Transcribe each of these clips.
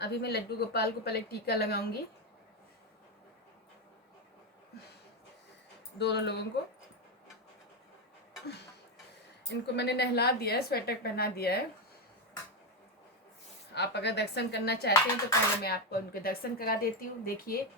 अभी मैं लड्डू गोपाल को पहले टीका लगाऊंगी, दोनों लोगों को। इनको मैंने नहला दिया है, स्वेटर पहना दिया है। आप अगर दर्शन करना चाहते हैं तो पहले मैं आपको उनके दर्शन करा देती हूँ। देखिए,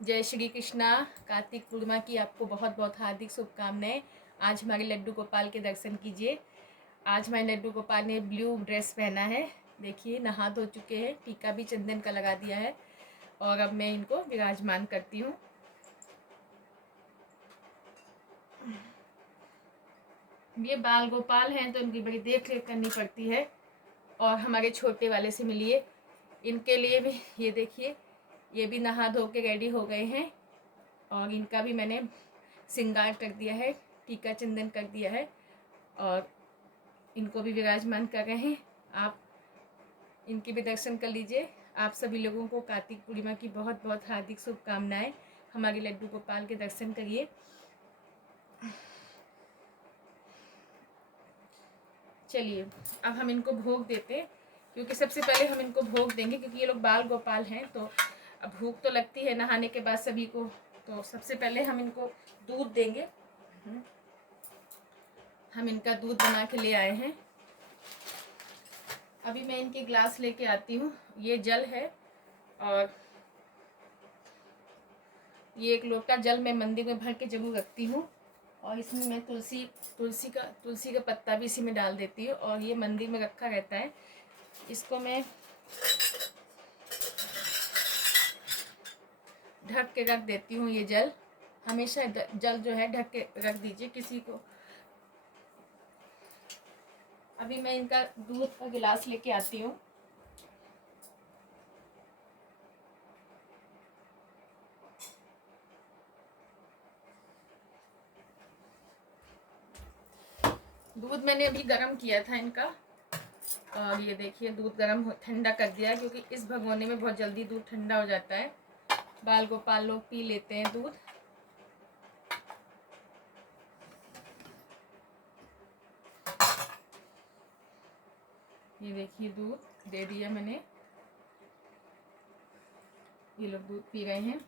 जय श्री कृष्णा। कार्तिक पूर्णिमा की आपको बहुत बहुत हार्दिक शुभकामनाएं। आज हमारे लड्डू गोपाल के दर्शन कीजिए। आज हमारे लड्डू गोपाल ने ब्लू ड्रेस पहना है। देखिए, नहा धो चुके हैं, टीका भी चंदन का लगा दिया है। और अब मैं इनको विराजमान करती हूँ। ये बाल गोपाल हैं तो इनकी बड़ी देख रेख करनी पड़ती है। और हमारे छोटे वाले से मिलिए, इनके लिए भी ये देखिए, ये भी नहा धो के रेडी हो गए हैं। और इनका भी मैंने श्रृंगार कर दिया है, टीका चंदन कर दिया है और इनको भी विराजमान कर रहे हैं। आप इनके भी दर्शन कर लीजिए। आप सभी लोगों को कार्तिक पूर्णिमा की बहुत बहुत हार्दिक शुभकामनाएं। हमारे लड्डू गोपाल के दर्शन करिए। चलिए, अब हम इनको भोग देते हैं, क्योंकि सबसे पहले हम इनको भोग देंगे, क्योंकि ये लोग बाल गोपाल हैं तो अब भूख तो लगती है नहाने के बाद सभी को। तो सबसे पहले हम इनको दूध देंगे। हम इनका दूध बना के ले आए हैं। अभी मैं इनके ग्लास लेके आती हूँ। ये जल है और ये एक लोटा जल मैं मंदिर में भर के जरूर रखती हूँ। और इसमें मैं तुलसी का पत्ता भी इसी में डाल देती हूँ और ये मंदिर में रखा रहता है। इसको मैं ढक के रख देती हूँ। ये जल हमेशा जल जो है ढक के रख दीजिए किसी को। अभी मैं इनका दूध का गिलास लेके आती हूँ। दूध मैंने अभी गर्म किया था इनका और ये देखिए दूध गर्म ठंडा कर दिया है, क्योंकि इस भगोने में बहुत जल्दी दूध ठंडा हो जाता है। बाल गोपाल लोग पी लेते हैं दूध। ये देखिए दूध दे दिया मैंने, ये लोग दूध पी रहे हैं।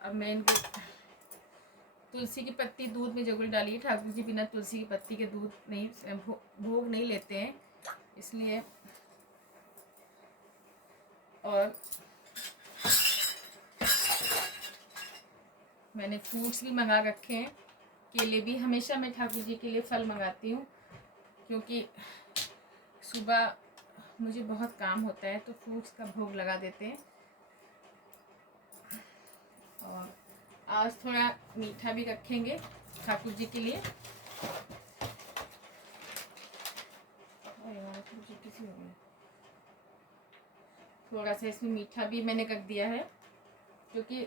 अब मैं इनको तुलसी की पत्ती दूध में जरूर डालिए। ठाकुर जी बिना तुलसी की पत्ती के दूध नहीं भोग नहीं लेते हैं, इसलिए। और मैंने फ्रूट्स भी मंगा रखे हैं। केले भी, हमेशा मैं ठाकुर जी के लिए फल मंगाती हूँ, क्योंकि सुबह मुझे बहुत काम होता है तो फ्रूट्स का भोग लगा देते हैं। और आज थोड़ा मीठा भी रखेंगे ठाकुर जी के लिए। थोड़ा सा इसमें मीठा भी मैंने रख दिया है, क्योंकि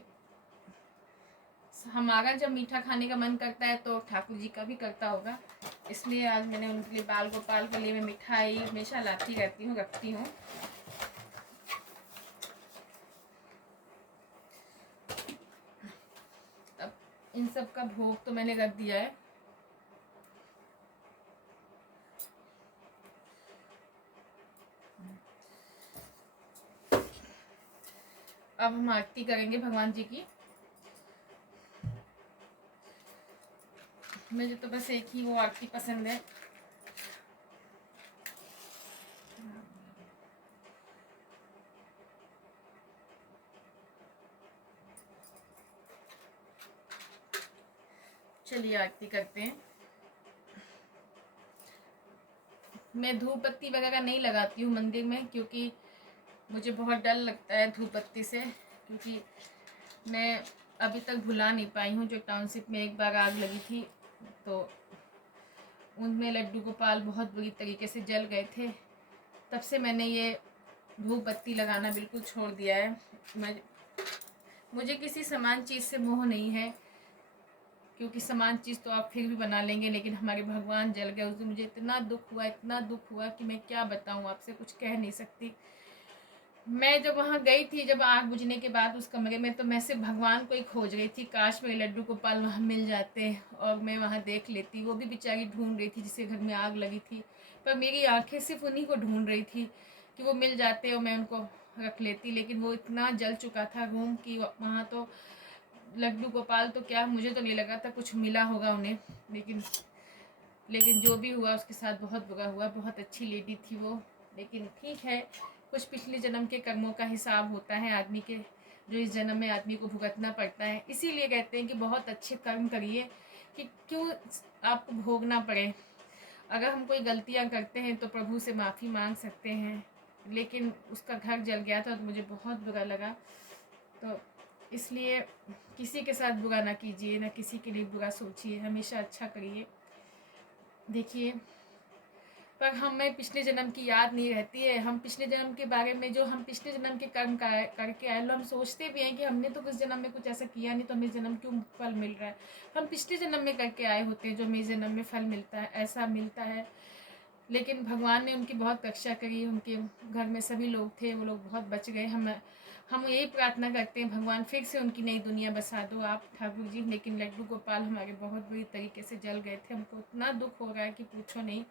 हमारा जब मीठा खाने का मन करता है तो ठाकुर जी का भी करता होगा, इसलिए आज मैंने उनके लिए, बाल गोपाल के लिए मैं मिठाई हमेशा लाती रहती हूँ, रखती हूँ। अब इन सब का भोग तो मैंने रख दिया है। अब हम आरती करेंगे भगवान जी की। मुझे तो बस एक ही वो आरती पसंद है। चलिए आरती करते हैं। मैं धूप बत्ती वगैरह नहीं लगाती हूँ मंदिर में, क्योंकि मुझे बहुत डर लगता है धूप बत्ती से, क्योंकि मैं अभी तक भुला नहीं पाई हूँ। जो टाउनशिप में एक बार आग लगी थी तो उनमें लड्डू गोपाल बहुत बुरी तरीके से जल गए थे। तब से मैंने ये धूप बत्ती लगाना बिल्कुल छोड़ दिया है। मुझे किसी समान चीज़ से मोह नहीं है, क्योंकि समान चीज़ तो आप फिर भी बना लेंगे, लेकिन हमारे भगवान जल गए उस दिन। मुझे इतना दुख हुआ कि मैं क्या बताऊँ, आपसे कुछ कह नहीं सकती। मैं जब वहाँ गई थी, जब आग बुझने के बाद उस कमरे में, तो मैं सिर्फ भगवान को ही खोज रही थी, काश मेरे लड्डू गोपाल वहाँ मिल जाते और मैं वहाँ देख लेती। वो भी बेचारी ढूंढ रही थी जिसके घर में आग लगी थी, पर मेरी आंखें सिर्फ उन्हीं को ढूंढ रही थी कि वो मिल जाते और मैं उनको रख लेती। लेकिन वो इतना जल चुका था रूम कि वहाँ तो लड्डू गोपाल तो क्या, मुझे तो नहीं लगा था कुछ मिला होगा उन्हें। लेकिन लेकिन जो भी हुआ उसके साथ बहुत बुरा हुआ। बहुत अच्छी लेडी थी वो। लेकिन ठीक है, कुछ पिछले जन्म के कर्मों का हिसाब होता है आदमी के, जो इस जन्म में आदमी को भुगतना पड़ता है। इसीलिए कहते हैं कि बहुत अच्छे कर्म करिए कि क्यों आपको भोगना पड़े। अगर हम कोई गलतियां करते हैं तो प्रभु से माफ़ी मांग सकते हैं। लेकिन उसका घर जल गया था तो मुझे बहुत बुरा लगा। तो इसलिए किसी के साथ बुरा ना कीजिए, ना किसी के लिए बुरा सोचिए, हमेशा अच्छा करिए। देखिए, पर हमें पिछले जन्म की याद नहीं रहती है। हम पिछले जन्म के बारे में, जो हम पिछले जन्म के कर्म करके आए, हम सोचते भी हैं कि हमने तो कुछ जन्म में कुछ ऐसा किया नहीं, तो हमें जन्म क्यों फल मिल रहा है। हम पिछले जन्म में करके आए होते हैं जो हमें जन्म में फल मिलता है, ऐसा मिलता है। लेकिन भगवान ने उनकी बहुत रक्षा करी। उनके घर में सभी लोग थे, वो लोग बहुत बच गए। हम यही प्रार्थना करते हैं, भगवान फिर से उनकी नई दुनिया बसा दो आप ठाकुर जी। लेकिन लड्डू गोपाल हमारे बहुत बुरी तरीके से जल गए थे। हमको इतना दुख हो रहा है कि पूछो नहीं।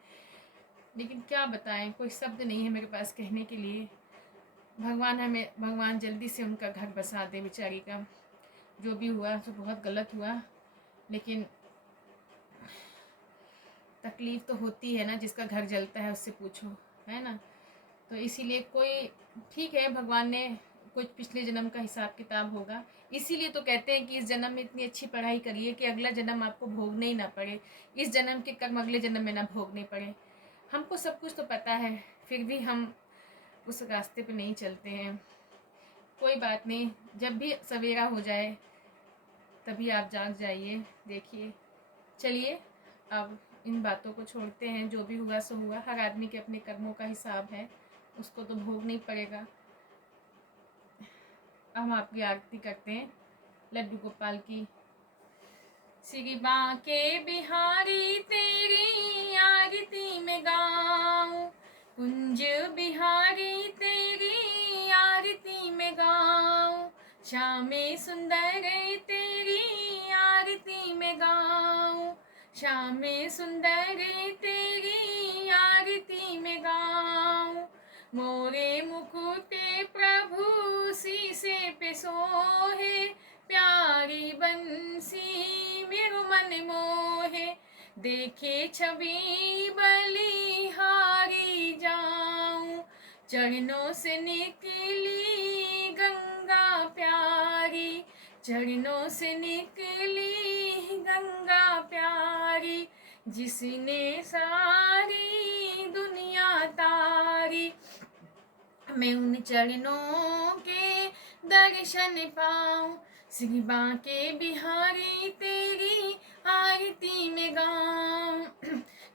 लेकिन क्या बताएं, कोई शब्द नहीं है मेरे पास कहने के लिए। भगवान जल्दी से उनका घर बसा दे बेचारी का। जो भी हुआ तो बहुत गलत हुआ, लेकिन तकलीफ़ तो होती है ना, जिसका घर जलता है उससे पूछो, है ना। तो इसीलिए कोई, ठीक है, भगवान ने कुछ पिछले जन्म का हिसाब किताब होगा। इसीलिए तो कहते हैं कि इस जन्म में इतनी अच्छी पढ़ाई करिए कि अगला जन्म आपको भोगने ही ना पड़े, इस जन्म के कर्म अगले जन्म में ना भोगने पड़े। हमको सब कुछ तो पता है, फिर भी हम उस रास्ते पे नहीं चलते हैं। कोई बात नहीं, जब भी सवेरा हो जाए तभी आप जाग जाइए। देखिए, चलिए अब इन बातों को छोड़ते हैं। जो भी हुआ सो हुआ। हर आदमी के अपने कर्मों का हिसाब है, उसको तो भोगना ही पड़ेगा। हम आपकी आरती करते हैं लड्डू गोपाल की। श्री बांके बिहारी तेरी आरती में गाऊं, कुंज बिहारी तेरी आरती में गाऊं, श्यामे सुंदर तेरी आरती में गाऊं, श्यामे सुंदर तेरी आरती में गाऊं। मोरे मुकुटे प्रभु शीसे पे सोहे, प्यारी बंसी मेरु मन मोहे, देखे छवि बलिहारी जाऊं, चरणों से निकली गंगा प्यारी, चरणों से निकली गंगा प्यारी, जिसने सारी दुनिया तारी। मैं उन चरणों के दर्शन पाऊं, श्री बांके बिहारी तेरी आरती में गाऊं,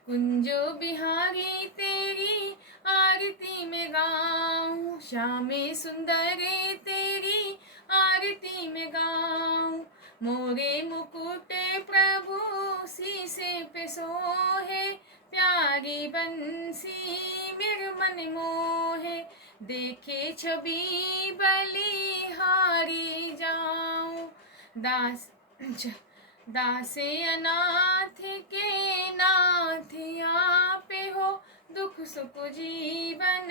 कुंजो बिहारी तेरी आरती में गाऊं, श्यामे सुंदर तेरी आरती में गाऊं। मोरे मुकुटे प्रभु शीसे पे सोहे, प्यारी बंसी मेरे मन मोहे, देखे छवि बलिहारी जाऊं। दासे अनाथ के नाथ आप हो, दुख सुख जीवन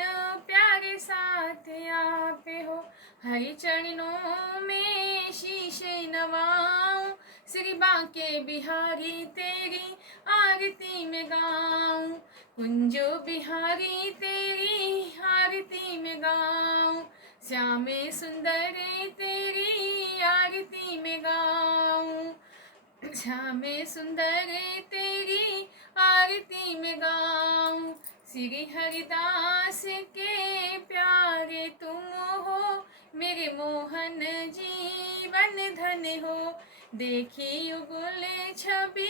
प्यारे साथ आप हो, हरि चरणों में शीशे नवाऊं, श्री बांके बिहारी तेरी आरती में गाऊं, कुंजो बिहारी तेरी आरती में गाऊं, श्यामे सुंदर तेरी आरती में गाऊं, श्यामे सुंदर तेरी आरती में गाऊं। श्री हरिदास के प्यारे तुम हो, मेरे मोहन जीवन धन हो, देखी युगल छवि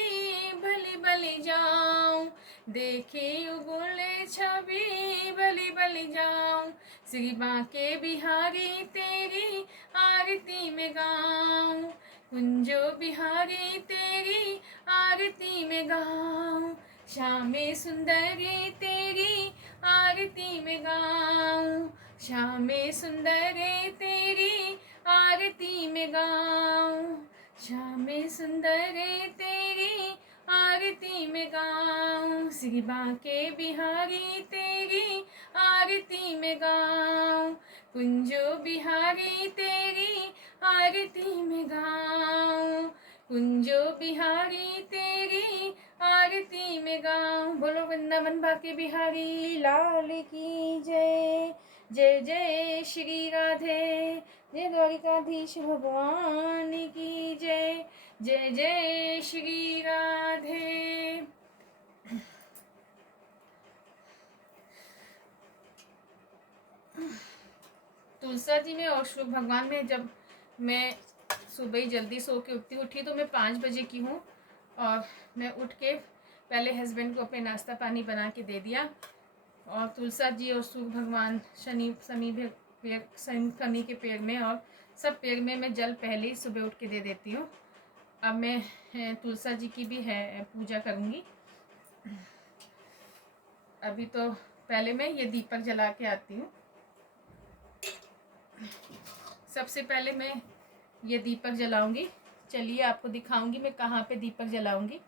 भली भली जाऊं, देखी युगल छवि भली भली जाऊं, श्री बांके बिहारी तेरी आरती में गाऊं, कुंजो बिहारी तेरी आरती में गाऊं, श्यामे सुंदरी तेरी आरती में गाऊं, श्याम सुंदर तेरी आरती में गाऊं, श्याम सुंदर तेरी आरती में गाऊं, श्री बांके बिहारी तेरी आरती में गाऊं, कुंजो बिहारी तेरी आरती में गाऊं, कुंजो बिहारी तेरी आरती में गाऊं। बोलो वृंदावन बांके बिहारी लाल की जय। जय जय श्री राधे, जय द्वारिकाधीश भगवान की जय। जय जय श्री राधे। तुलसा जी में और श्लोक भगवान में, जब मैं सुबह ही जल्दी सो के उठी तो मैं 5 बजे की हूँ, और मैं उठ के पहले हस्बैंड को अपने नाश्ता पानी बना के दे दिया, और तुलसा जी और सूर्य भगवान शनि के पेड़ में और सब पेड़ में मैं जल पहले ही सुबह उठ के दे देती हूँ। अब मैं तुलसा जी की भी है पूजा करूँगी। अभी तो पहले मैं ये दीपक जला के आती हूँ। सबसे पहले मैं ये दीपक जलाऊंगी। चलिए आपको दिखाऊंगी मैं कहाँ पे दीपक जलाऊंगी।